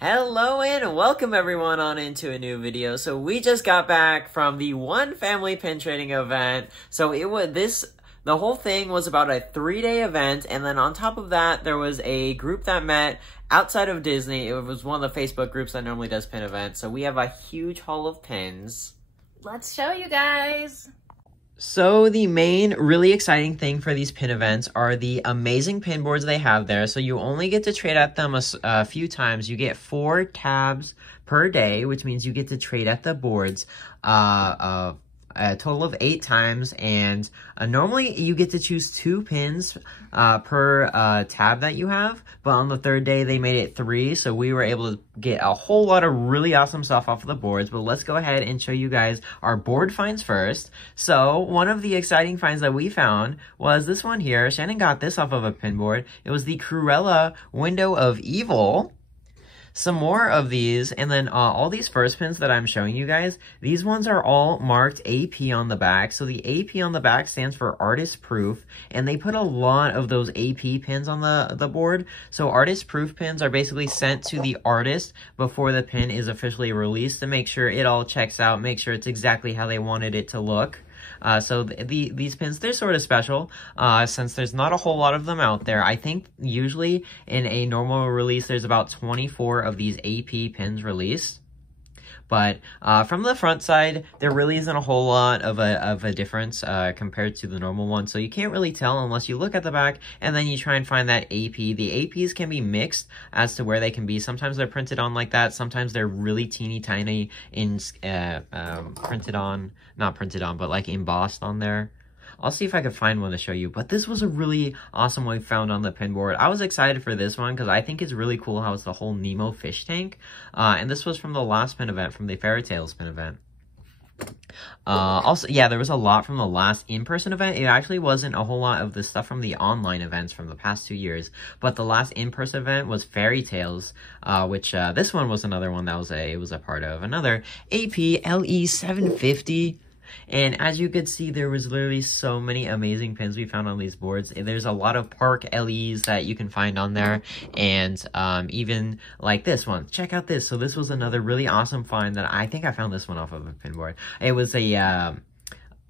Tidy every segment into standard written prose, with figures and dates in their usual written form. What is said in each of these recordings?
Hello and welcome everyone on into a new video. So we just got back from the One Family Pin Trading event. So the whole thing was about a 3-day event, and then on top of that, there was a group that met outside of Disney. It was one of the Facebook groups that normally does pin events. So we have a huge haul of pins. Let's show you guys. So the main really exciting thing for these pin events are the amazing pin boards they have there. So you only get to trade at them a few times. You get 4 tabs per day, which means you get to trade at the boards a total of 8 times, and normally you get to choose 2 pins per tab that you have, but on the 3rd day they made it 3, so we were able to get a whole lot of really awesome stuff off of the boards. But let's go ahead and show you guys our board finds first. So one of the exciting finds that we found was this one here. Shannon got this off of a pin board. It was the Cruella Window of Evil. Some more of these, and then all these first pins that I'm showing you guys, these ones are all marked AP on the back. So the AP on the back stands for artist proof, and they put a lot of those AP pins on the board. So artist proof pins are basically sent to the artist before the pin is officially released to make sure it all checks out, make sure it's exactly how they wanted it to look. So these pins, they're sort of special, since there's not a whole lot of them out there. I think usually in a normal release, there's about 24 of these AP pins released. But from the front side, there really isn't a whole lot of a difference compared to the normal one. So you can't really tell unless you look at the back and then you try and find that AP. The APs can be mixed as to where they can be. Sometimes they're printed on like that. Sometimes they're really teeny tiny in not printed on, but like embossed on there. I'll see if I can find one to show you, but this was a really awesome one we found on the pin board. I was excited for this one because I think it's really cool how it's the whole Nemo fish tank. And this was from the last pin event, from the Fairy Tales pin event. Also, yeah, there was a lot from the last in-person event. It actually wasn't a whole lot of the stuff from the online events from the past 2 years, but the last in-person event was Fairy Tales, which this one was another one that was a part of. Another AP LE 750. And as you could see, there was literally so many amazing pins we found on these boards. There's a lot of Park LEs that you can find on there, and even like this one. Check out this. So this was another really awesome find that I think I found this one off of a pin board. It was a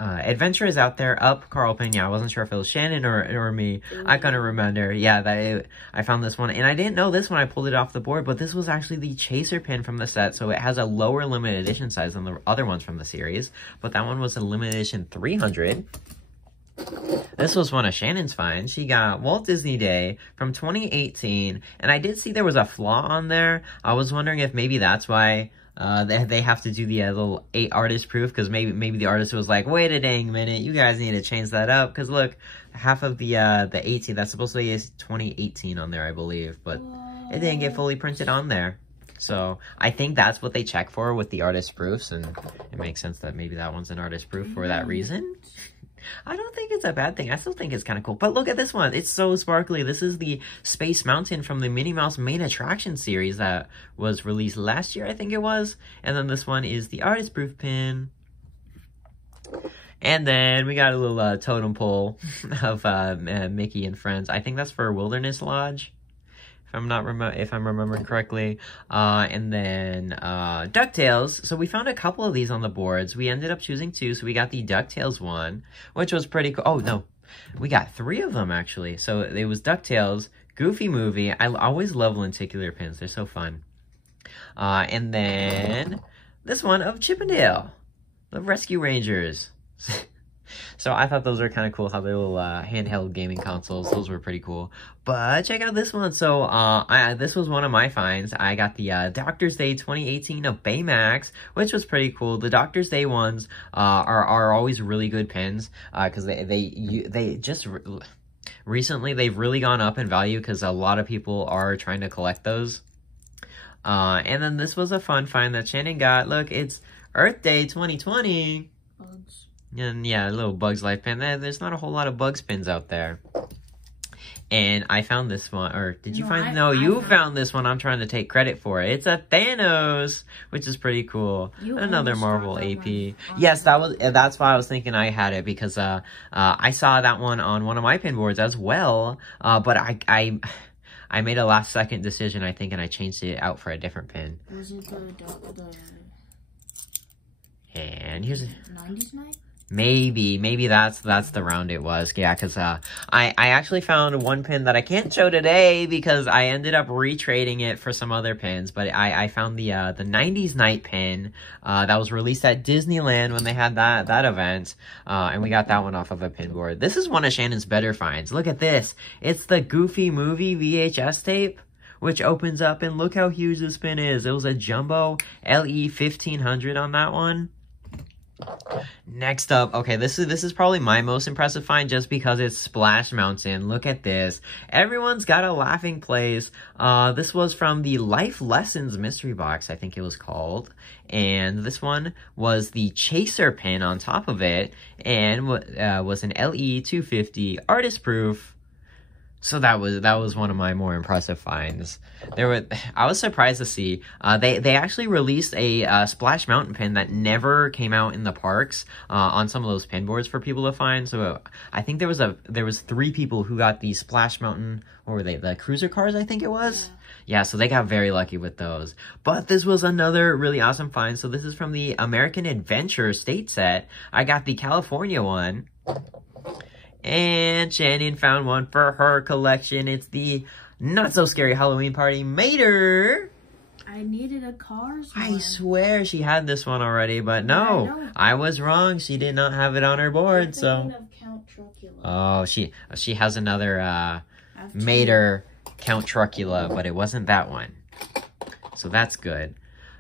Adventure is Out There, up Carl Pin. Yeah, I wasn't sure if it was Shannon or me. I couldn't remember. Yeah, I found this one, and I didn't know this when I pulled it off the board, but this was actually the Chaser pin from the set, so it has a lower limited edition size than the other ones from the series, but that one was a limited edition 300. This was one of Shannon's finds. She got Walt Disney Day from 2018, and I did see there was a flaw on there. I was wondering if maybe that's why they have to do the little 8 artist proof, because maybe the artist was like, wait a dang minute, you guys need to change that up, because look, half of the 18, that's supposed to be 2018 on there, I believe, but it didn't get fully printed on there. So I think that's what they check for with the artist proofs, and it makes sense that maybe that one's an artist proof for that reason. I don't think it's a bad thing. I still think it's kind of cool. But look at this one. It's so sparkly. This is the Space Mountain from the Minnie Mouse Main Attraction series that was released last year, I think it was. And then this one is the artist proof pin. And then we got a little totem pole of Mickey and Friends. I think that's for Wilderness Lodge, if I'm remembering correctly. And then DuckTales. So we found a couple of these on the boards. We ended up choosing 2, so we got the DuckTales one, which was pretty cool. Oh, no. We got 3 of them, actually. So it was DuckTales, Goofy Movie. I always love lenticular pins. They're so fun. And then this one of Chippendale, the Rescue Rangers. So I thought those were kind of cool, how they're little handheld gaming consoles. Those were pretty cool. But check out this one. So this was one of my finds. I got the Doctor's Day 2018 of Baymax, which was pretty cool. The Doctor's Day ones are always really good pins, because they just recently they've really gone up in value because a lot of people are trying to collect those. And then this was a fun find that Shannon got. Look, it's Earth Day 2020. And yeah, a little Bugs Life pin. There's not a whole lot of Bugs pins out there. And I found this one, or did you find? No, you found this one. I'm trying to take credit for it. It's a Thanos, which is pretty cool. Another Marvel AP. Yes, that's why I was thinking I had it, because I saw that one on one of my pin boards as well. But I I made a last second decision, I think, and I changed it out for a different pin. Was it the And here's 90s night? maybe that's the round it was. Yeah, because I actually found one pin that I can't show today because I ended up retrading it for some other pins. But I found the 90s night pin that was released at Disneyland when they had that event, and we got that one off of a pin board. This is one of Shannon's better finds. Look at this. It's the Goofy movie VHS tape, which opens up, and look how huge this pin is. It was a jumbo LE 1500 on that one. Next up, okay, this is probably my most impressive find just because it's Splash Mountain. Look at this. Everyone's got a laughing place. This was from the Life Lessons mystery box, I think it was called. And this one was the Chaser pin on top of it, and was an LE 250 artist proof. So that was one of my more impressive finds. I was surprised to see they actually released a Splash Mountain pin that never came out in the parks on some of those pin boards for people to find. So I think there was 3 people who got the Splash Mountain, or were they the cruiser cars, I think it was. Yeah, so they got very lucky with those. But this was another really awesome find. So this is from the American Adventure State set. I got the California one. And Shannon found one for her collection. It's the Not So Scary Halloween Party Mater. I needed a Cars one. I swear she had this one already, but no, I was wrong. She did not have it on her board. So, of Count Truckula. Oh, she has another Mater Count Truckula, but it wasn't that one. So that's good.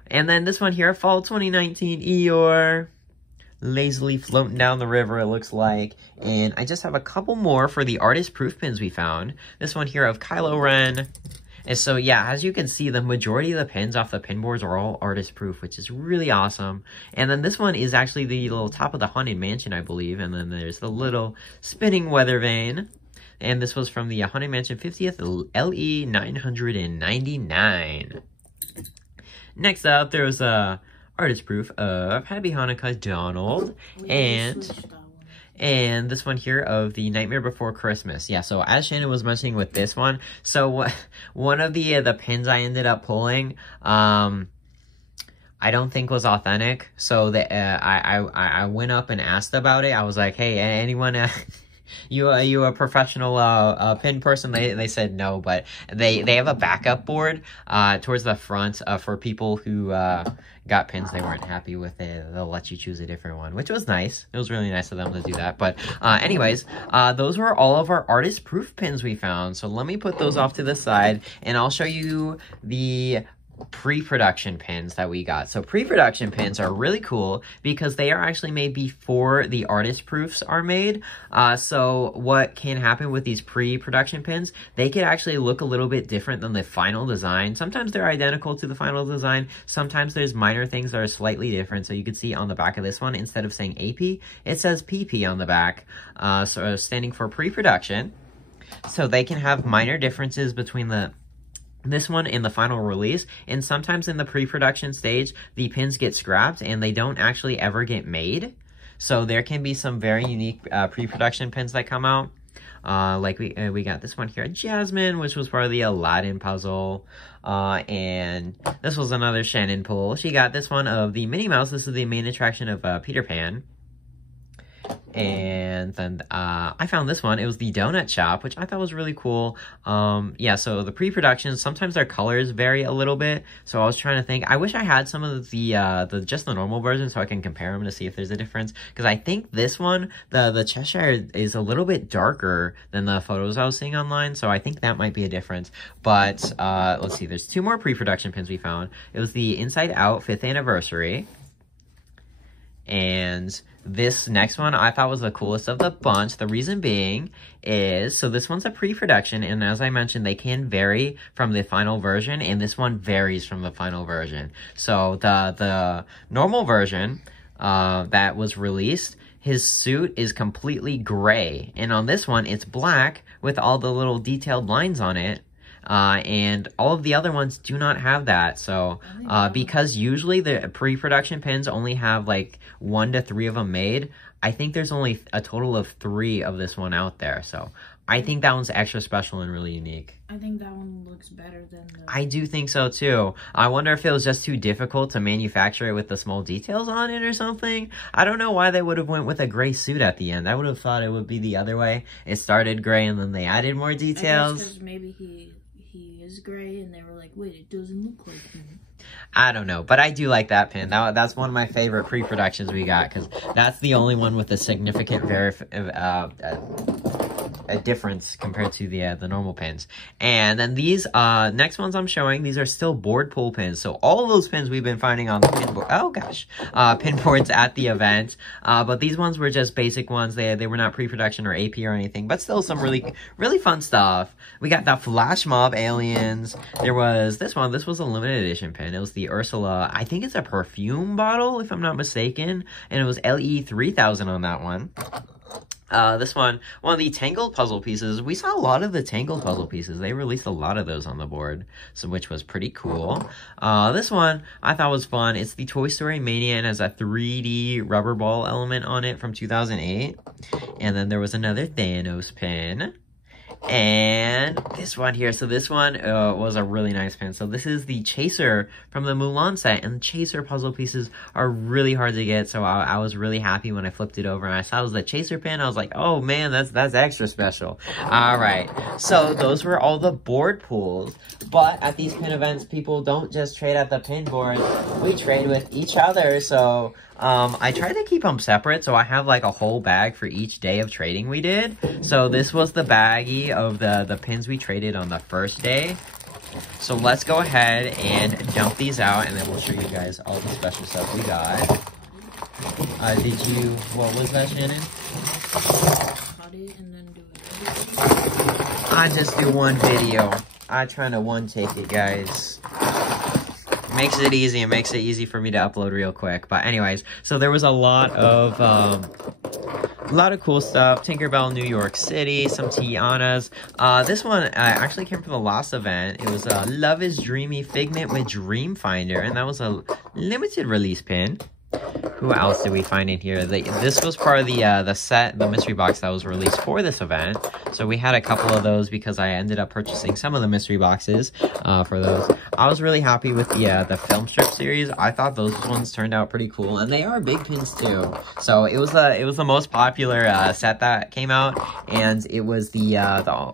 And then this one here, Fall 2019 Eeyore. Lazily floating down the river, it looks like. And I just have a couple more for the artist proof pins we found. This one here of Kylo Ren. And so, yeah, as you can see, the majority of the pins off the pin boards are all artist proof, which is really awesome. And then this one is actually the little top of the Haunted Mansion, I believe. And then there's the little spinning weather vane. And this was from the Haunted Mansion 50th LE 999. Next up, there was a artist proof of Happy Hanukkah Donald, and this one here of the Nightmare Before Christmas. Yeah, so as Shannon was mentioning with this one, so one of the pins I ended up pulling, I don't think was authentic. So I went up and asked about it. I was like, hey, anyone? You a professional pin person? They said no, but they have a backup board towards the front for people who got pins they weren't happy with it. They'll let you choose a different one, which was nice. It was really nice of them to do that. But anyways, those were all of our artist proof pins we found. So let me put those off to the side, and I'll show you the pre-production pins that we got. So pre-production pins are really cool because they are actually made before the artist proofs are made. So what can happen with these pre-production pins, they can actually look a little bit different than the final design. Sometimes they're identical to the final design. Sometimes there's minor things that are slightly different. So you can see on the back of this one, instead of saying AP, it says PP on the back, so standing for pre-production. So they can have minor differences between this one in the final release, and sometimes in the pre-production stage, the pins get scrapped and they don't actually ever get made. So there can be some very unique pre-production pins that come out. Like we got this one here, Jasmine, which was part of the Aladdin puzzle. And this was another Shannon pull. She got this one of the Minnie Mouse. This is the main attraction of Peter Pan. And then I found this one. It was the Donut Shop, which I thought was really cool. Yeah, so the pre-production, sometimes their colors vary a little bit. So I was trying to think. I wish I had some of the just the normal version so I can compare them to see if there's a difference. Because I think this one, the Cheshire, is a little bit darker than the photos I was seeing online. So I think that might be a difference. But let's see. There's 2 more pre-production pins we found. It was the Inside Out 5th Anniversary. And this next one I thought was the coolest of the bunch. The reason being is, so this one's a pre-production, and as I mentioned, they can vary from the final version, and this one varies from the final version. So the normal version that was released, his suit is completely gray, and on this one it's black with all the little detailed lines on it. And all of the other ones do not have that. So, because usually the pre-production pins only have like 1 to 3 of them made, I think there's only a total of 3 of this one out there. So, I think that one's extra special and really unique. I think that one looks better than the... I do think so too. I wonder if it was just too difficult to manufacture it with the small details on it or something. I don't know why they would have went with a gray suit at the end. I would have thought it would be the other way. It started gray and then they added more details. Because maybe he is gray and they were like, wait, it doesn't look like him. I don't know, but I do like that pin. That's one of my favorite pre-productions we got, because that's the only one with a significant a difference compared to the normal pins. And then these next ones I'm showing, these are still board pull pins. So all of those pins we've been finding on the pin board, pin boards at the event. But these ones were just basic ones. They were not pre-production or AP or anything, but still some really fun stuff. We got the Flash Mob aliens. There was this one. This was a limited edition pin. It was the Ursula. I think it's a perfume bottle, if I'm not mistaken. And it was LE 3000 on that one. This one of the Tangled puzzle pieces. We saw a lot of the Tangled puzzle pieces. They released a lot of those on the board, so which was pretty cool. This one I thought was fun. It's the Toy Story Mania and has a 3D rubber ball element on it from 2008. And then there was another Thanos pin. And this one here, so this one was a really nice pin. So this is the Chaser from the Mulan set, and the Chaser puzzle pieces are really hard to get, so I was really happy when I flipped it over and I saw it was the Chaser pin. I was like, oh man, that's extra special. Alright, so those were all the board pulls, but at these pin events, people don't just trade at the pin board, we trade with each other. So I tried to keep them separate, so I have like a whole bag for each day of trading we did. So this was the baggie of the pins we traded on the first day. So let's go ahead and dump these out, and then we'll show you guys all the special stuff we got. What was that, Shannon? Cut it and then do it. I just do one video. I try to one take it, guys. Makes it easy. It makes it easy for me to upload real quick. But anyways, so there was a lot of cool stuff. Tinkerbell New York City, some Tianas. This one actually came from the last event. It was Love is Dreamy Figment with Dream Finder, and that was a limited release pin. Who else did we find in here? This was part of the set, the mystery box that was released for this event. So we had a couple of those because I ended up purchasing some of the mystery boxes for those. I was really happy with the film strip series. I thought those ones turned out pretty cool, and they are big pins too. So it was the most popular set that came out, and it was the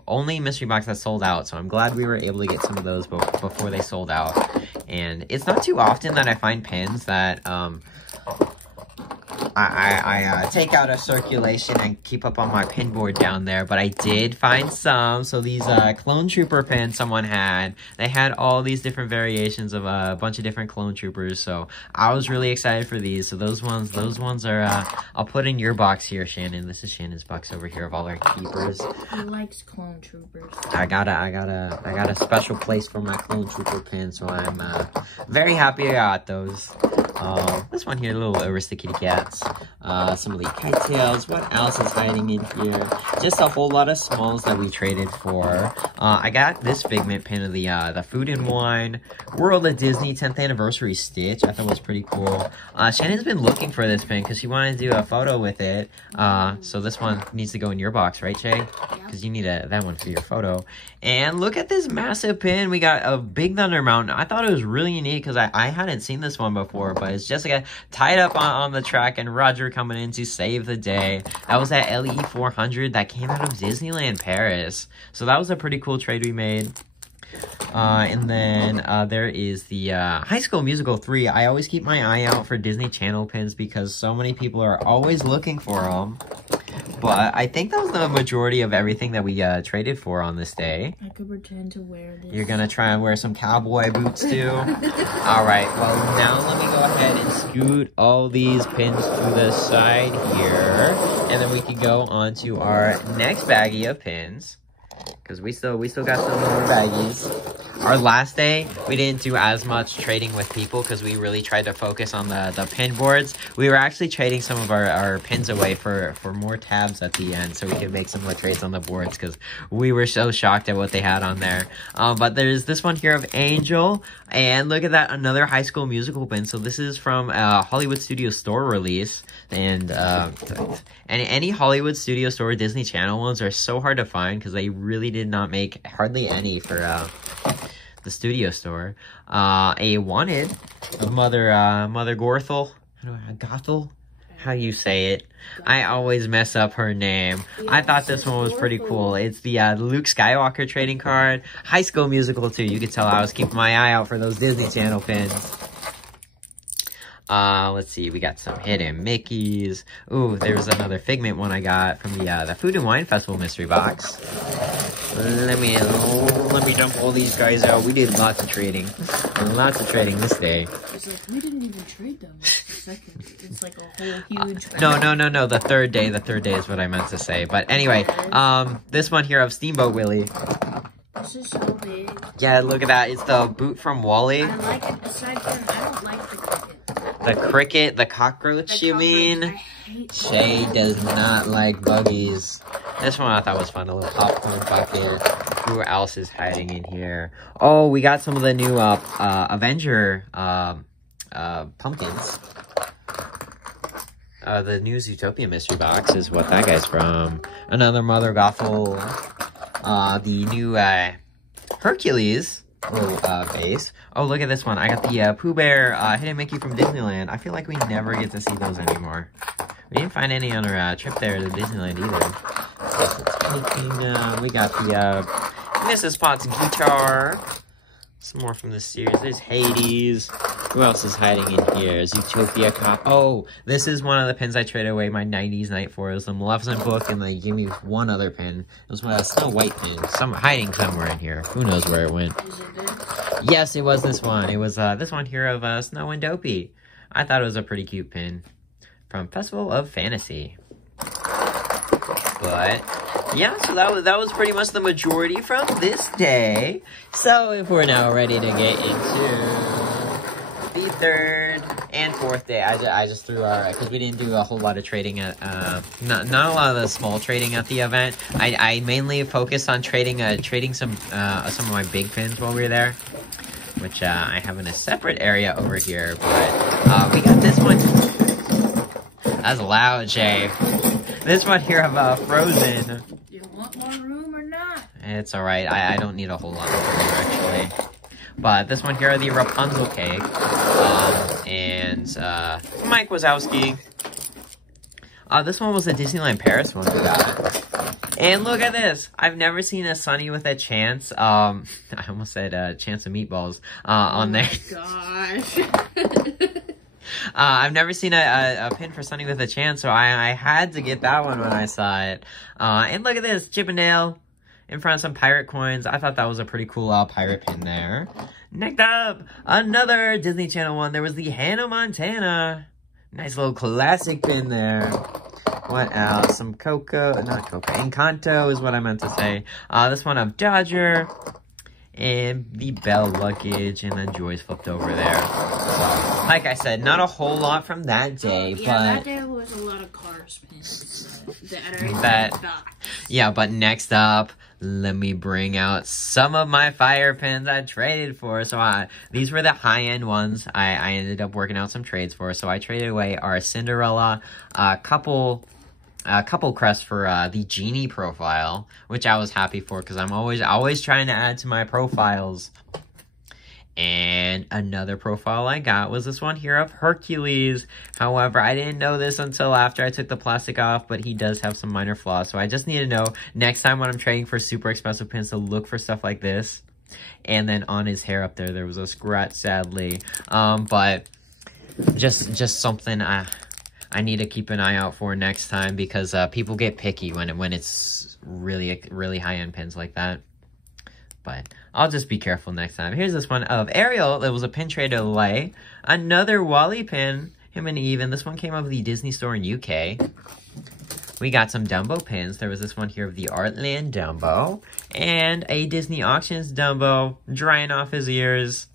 only mystery box that sold out. So I'm glad we were able to get some of those before they sold out. And it's not too often that I find pins that I take out of circulation and keep up on my pin board down there, but I did find some. So these Clone Trooper pins someone had, they had all these different variations of a bunch of different Clone Troopers, so I was really excited for these. So those ones are, I'll put in your box here, Shannon. This is Shannon's box over here of all our keepers. He likes Clone Troopers. I got a special place for my Clone Trooper pin, so I'm very happy I got those. This one here, little Aristocats cats. Some of the kite tails. What else is hiding in here? Just a whole lot of smalls that we traded for. I got this figment pin of the Food and Wine World of Disney 10th Anniversary Stitch. I thought it was pretty cool. Shannon's been looking for this pin because she wanted to do a photo with it. So this one needs to go in your box, right, Shay? Because you need that one for your photo. And look at this massive pin. We got a Big Thunder Mountain. I thought it was really unique because I hadn't seen this one before, but it's Jessica tied up on the track and Roger coming in to save the day. That was that LE 400 that came out of Disneyland Paris. So that was a pretty cool trade we made. And then there is the High School Musical 3. I always keep my eye out for Disney Channel pins because so many people are always looking for them. But I think that was the majority of everything that we traded for on this day. I could pretend to wear this. You're gonna try and wear some cowboy boots too? Alright, well now let me go ahead and scoot all these pins to the side here. And then we can go on to our next baggie of pins. Because we still got some more baggies. our last day, we didn't do as much trading with people because we really tried to focus on the pin boards. We were actually trading some of our pins away for more tabs at the end so we could make some more trades on the boards because we were so shocked at what they had on there. But there's this one here of Angel, and look at that, another High School Musical pin. So this is from a Hollywood Studio Store release, and any Hollywood Studio Store Disney Channel ones are so hard to find because they really did not make hardly any for the studio store. A Wanted of Mother Gothel, how you say it. I always mess up her name. I thought this one was pretty cool. It's the Luke Skywalker trading card. High School Musical too. You could tell I was keeping my eye out for those Disney Channel pins. Let's see, we got some hidden Mickeys. Ooh, there was another Figment one I got from the Food and Wine Festival mystery box. Let me dump all these guys out. We did lots of trading. Lots of trading this day. It's like, we didn't even trade them. It's like a whole huge... No. The third day is what I meant to say. But anyway, this one here of Steamboat Willie. This is so big. Yeah, look at that. It's the boot from Wally. I like it. Aside from, I don't like the cricket. The cricket, the cockroach, you mean? I hate Shay does not like buggies. This one I thought was fun, a little popcorn bucket. Who else is hiding in here? Oh, we got some of the new Avenger pumpkins. The new Zootopia mystery box is what that guy's from. Another Mother Gothel. The new Hercules base. Oh, look at this one. I got the Pooh Bear Hidden Mickey from Disneyland. I feel like we never get to see those anymore. We didn't find any on our trip there to Disneyland either. We got the Mrs. Potts guitar. Some more from this series. There's Hades. Who else is hiding in here? Zootopia Cop. Oh, this is one of the pins I traded away my 90s night for. It was the Maleficent book, and they gave me one other pin. It was a Snow White pin. Hiding somewhere in here. Who knows where it went? Is it big? Yes, it was this one. It was this one here of Snow and Dopey. I thought it was a pretty cute pin from Festival of Fantasy. But yeah, so that was pretty much the majority from this day. So if we're now ready to get into the third and fourth day, I just threw our, because we didn't do a whole lot of trading at not a lot of the small trading at the event. I mainly focused on trading some of my big pins while we were there, which I have in a separate area over here. But we got this one. That's loud, Jay. This one here of Frozen. Do you want more room or not? It's alright. I don't need a whole lot of room, actually. But this one here are the Rapunzel cake. And Mike Wazowski. This one was the Disneyland Paris one we got. And look at this. I've never seen a Sunny with a Chance. I almost said Chance of Meatballs on there. Oh gosh. I've never seen a pin for Sunny with a Chance, so I had to get that one when I saw it. And look at this, Chippendale in front of some pirate coins. I thought that was a pretty cool pirate pin there. Next up, another Disney Channel one. There was the Hannah Montana. Nice little classic pin there. What else? Some Encanto is what I meant to say. This one of Dodger. And the Bell luggage, and then Joy's flipped over there. Like I said, not a whole lot from that day, yeah, but that day was a lot of Cars pins. Yeah, but next up, let me bring out some of my fire pins I traded for. So these were the high-end ones I ended up working out some trades for. So I traded away our Cinderella, couple crest for the Genie profile, which I was happy for because I'm always trying to add to my profiles. And another profile I got was this one here of Hercules. However, I didn't know this until after I took the plastic off, but he does have some minor flaws. So I just need to know next time when I'm trading for super expensive pins to look for stuff like this. And then on his hair up there was a scratch, sadly. But just something I need to keep an eye out for next time because people get picky when it's really high-end pins like that. But I'll just be careful next time. Here's this one of Ariel. That was a pin trade delay. Another Wally pin, him and Eve. And this one came out of the Disney store in UK. We got some Dumbo pins. There was this one here of the Artland Dumbo. And a Disney Auctions Dumbo drying off his ears.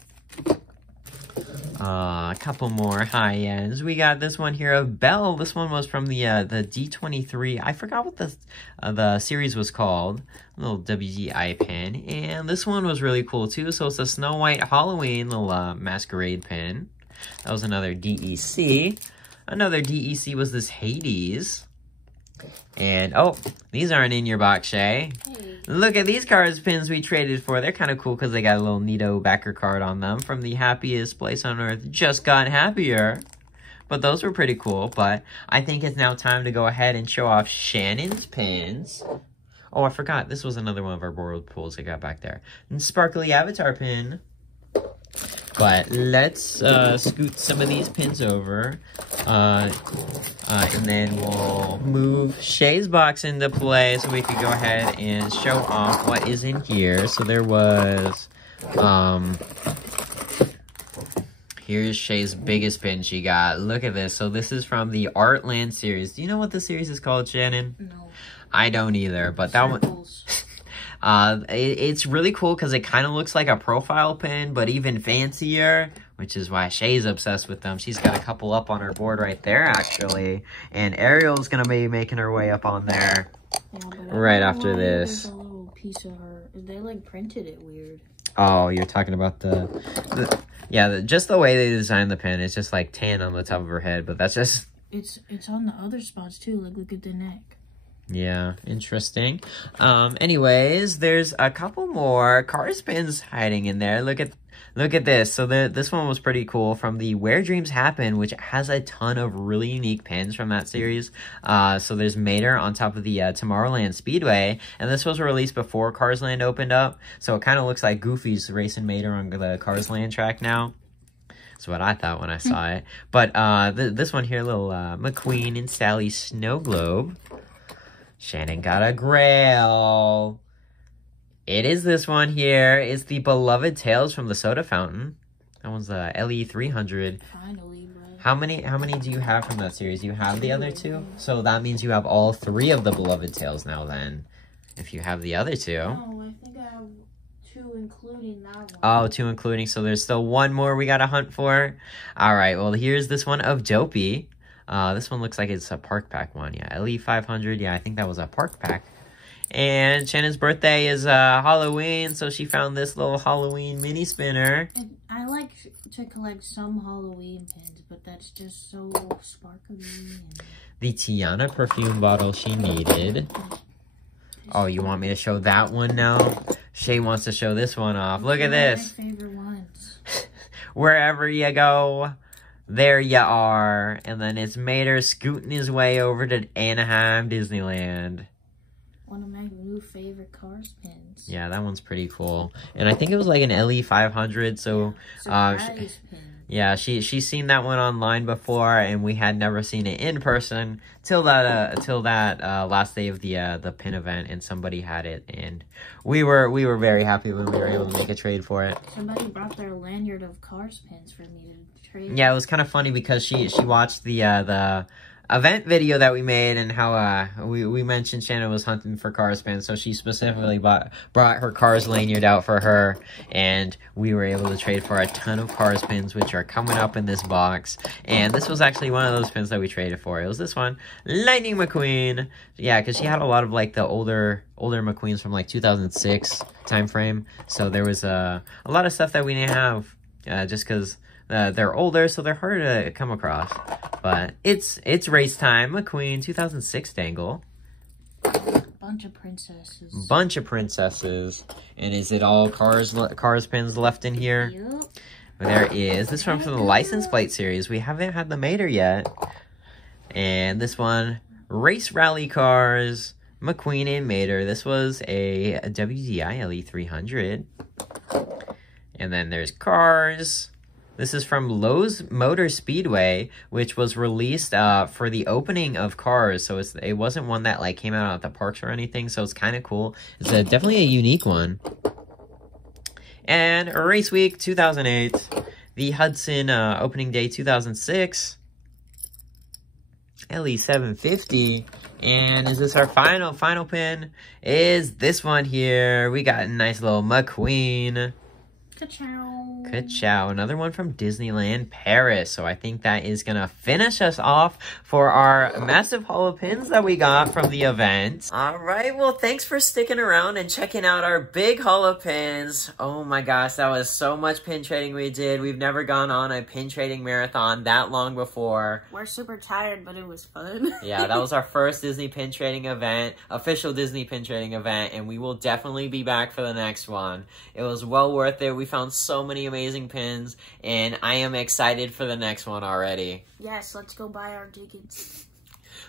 A couple more high ends. We got this one here of Belle. This one was from the D23. I forgot what the series was called. A little WDI pin. And this one was really cool too. So it's a Snow White Halloween little masquerade pin. That was another DEC. Another DEC was this Hades. And, oh, these aren't in your box, Shay. Hey. Look at these cards pins we traded for. They're kind of cool because they got a little neato backer card on them from the happiest place on earth. Just got happier. But those were pretty cool. But I think it's now time to go ahead and show off Shannon's pins. Oh, I forgot. This was another one of our borrowed pulls I got back there. And Sparkly Avatar pin. But let's scoot some of these pins over. And then we'll move Shay's box into play so we can go ahead and show off what is in here. So there was, here's Shay's biggest pin she got. Look at this. So this is from the Artland series. Do you know what the series is called, Shannon? No. I don't either, but that one... it's really cool because it kind of looks like a profile pin, but even fancier, which is why Shay's obsessed with them. She's got a couple up on her board right there, actually. And Ariel's going to be making her way up on there right after this. There's a little piece of her. They, like, printed it weird. Oh, you're talking about just the way they designed the pin. It's just, like, tan on the top of her head, but that's just... It's on the other spots, too. Like, look at the neck. Yeah, interesting. Anyways, there's a couple more Cars pins hiding in there. Look at this. So this one was pretty cool from the Where Dreams Happen, which has a ton of really unique pins from that series. So there's Mater on top of the Tomorrowland Speedway, and this was released before Cars Land opened up. So it kind of looks like Goofy's racing Mater on the Cars Land track now. That's what I thought when I saw it. But this one here, little McQueen and Sally Snow Globe. Shannon got a Grail. It is this one here. It's the Beloved Tales from the Soda Fountain. That one's the LE300. Finally, bro. How many do you have from that series? You have the other two? So that means you have all three of the Beloved Tales now then. If you have the other two. No, I think I have two including that one. Oh, two including. So there's still one more we gotta hunt for. Alright, well here's this one of Dopey. This one looks like it's a park pack one. Yeah, LE500. Yeah, I think that was a park pack. And Shannon's birthday is Halloween, so she found this little Halloween mini spinner. And I like to collect some Halloween pins, but that's just so sparkly. The Tiana perfume bottle she needed. Oh, you want me to show that one now? Shay wants to show this one off. Look at this. My favorite ones. Wherever you go, there you are. And then it's Mater scooting his way over to Anaheim, Disneyland. One of my new favorite Cars pins. Yeah, that one's pretty cool. And I think it was like an LE500, so... Surprise pin. Yeah, she's seen that one online before, and we had never seen it in person till that last day of the pin event, and somebody had it, and we were very happy when we were able to make a trade for it. Somebody brought their lanyard of Cars pins for me to trade. Yeah, it was kind of funny because she watched the event video that we made, and how we mentioned Shannon was hunting for Cars pins, so she specifically brought her Cars lanyard out for her, and we were able to trade for a ton of Cars pins, which are coming up in this box. And this was actually one of those pins that we traded for. It was this one, Lightning McQueen. Yeah, because she had a lot of like the older McQueens from like 2006 time frame, so there was a lot of stuff that we didn't have, just because they're older, so they're harder to come across. But it's race time. McQueen, 2006 dangle. Bunch of princesses. Bunch of princesses. And is it all cars pins left in here? Yep. There is. This one from the license plate series. We haven't had the Mater yet. And this one, Race Rally Cars, McQueen and Mater. This was a WDI LE300. And then there's Cars. This is from Lowe's Motor Speedway, which was released for the opening of Cars. So it wasn't one that like came out at the parks or anything. So it's kind of cool. It's definitely a unique one. And Race Week 2008, the Hudson opening day 2006, LE750, And is this our final pin? Is this one here. We got a nice little McQueen. Ka-chow. Ka-chow. Another one from Disneyland Paris. So I think that is going to finish us off for our massive holo pins that we got from the event. Alright, well thanks for sticking around and checking out our big holo pins. Oh my gosh, that was so much pin trading we did. We've never gone on a pin trading marathon that long before. We're super tired, but it was fun. Yeah, that was our first Disney pin trading event, official Disney pin trading event, and we will definitely be back for the next one. It was well worth it. We found so many amazing pins, and I am excited for the next one already. Yes, let's go buy our tickets.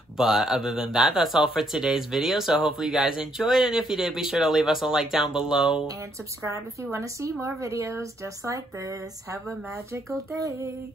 But other than that, that's all for today's video, so hopefully you guys enjoyed, and if you did, be sure to leave us a like down below. And subscribe if you want to see more videos just like this. Have a magical day.